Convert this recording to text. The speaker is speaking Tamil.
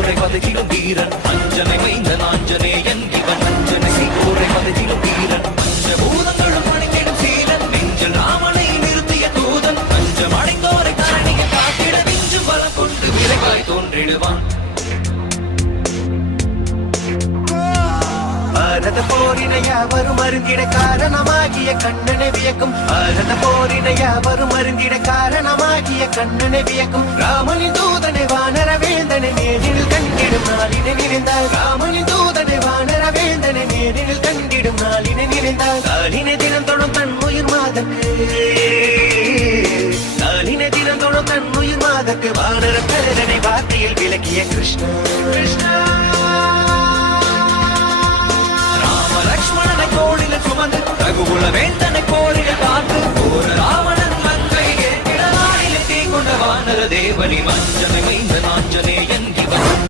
சீக்கோரை பதகிடும் வீரன் அஞ்சனை மைந்தன் ஆஞ்சநேயன் இவன் அஞ்சனை சீக்கோரை பதகிடும் வீரன் பஞ்சபூதங்களும் அணிந்திடும் சீலன் நெஞ்சில் ராமனை நிறுத்திய தூதன் பஞ்சம் அடைந்தோரை கரணிய காத்திட நெஞ்சும் பலம் கொண்டு விரைவாய் தோன்றிடுவான் பாரத போரினை யாவரும் அருந்திட காரணமாகிய கண்ணனை வியக்கும் பாரத போரினை யாவரும் அருந்திட காரணமாகிய கண்ணனை வியக்கும் ராமனின் தூதனை வானர வேந்தனை நேரில் கண்டிடும் நாளினை நினைந்தார் ராமனின் தூதனை வானர வேந்தனை நேரில் கண்டிடும் நாளினை நினைந்தார் காலினை தினம் தொடும் தன் உயிர் மாதக்கு காலினை தினம் தொடும் தன் உயிர் மாதக்கு வானர பேரனை வார்த்தையில் விளக்கிய கிருஷ்ணா கிருஷ்ணா லக்ஷ்மணனை தோளில சுமந்து ரகுகுல வேந்தனை போரிட பார்த்து போர ராவணன் மங்கை ஏற்றிட நாளிலே தீ கொண்ட வானர தேவனி மஞ்சனை மைந்த நாஞ்சனேயன் இவன்